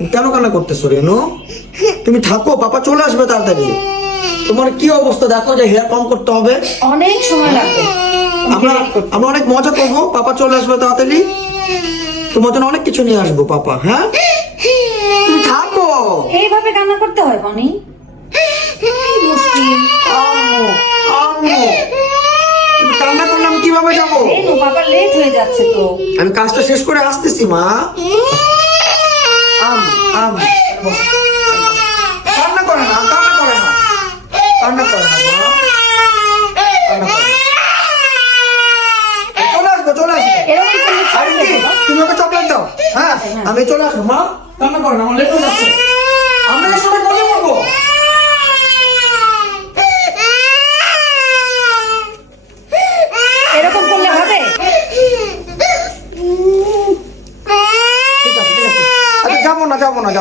কেন কান্না করতেছো রেনু? তুমি থাকো, পাপা চলে আসবে তাড়াতাড়ি। তোমার কি অবস্থা দেখো, যে হেয়ার কম করতে হবে, অনেক সময় লাগবে। আমরা আমরা অনেক মজা করবো, পাপা চলে আসবে তাড়াতাড়ি। তোমার জন্য অনেক কিছু নিয়ে আসবো পাপা। হ্যাঁ তুমি থাকো। এইভাবে কান্না করতে হয় বনি? কি মুশকিল। আম্মু আম্মু, তুমি কান্না করলে আমি কিভাবে যাবো? রেনু, বাবার লেট হয়ে যাচ্ছে তো। আমি কাজটা শেষ করে আসতেছি মা। কান্না করে না, কান্না করে না, কান্না করে না মা, কান্না করে না। চলে আসবো, চলে আসবো। এরকম করলে আরে চলবে কি, বাবা? তুমি ওকে চকলেট দাও। হ্যাঁ আমি চলে আসবো মা, কান্না করে না, আমার লেট হয়ে যাচ্ছে। আমরা এই সময় মজা করবো। এরকম করলে হবে? ঠিক আছে, ঠিক আছে। আচ্ছা যাবো না, যাবো না, যাবো।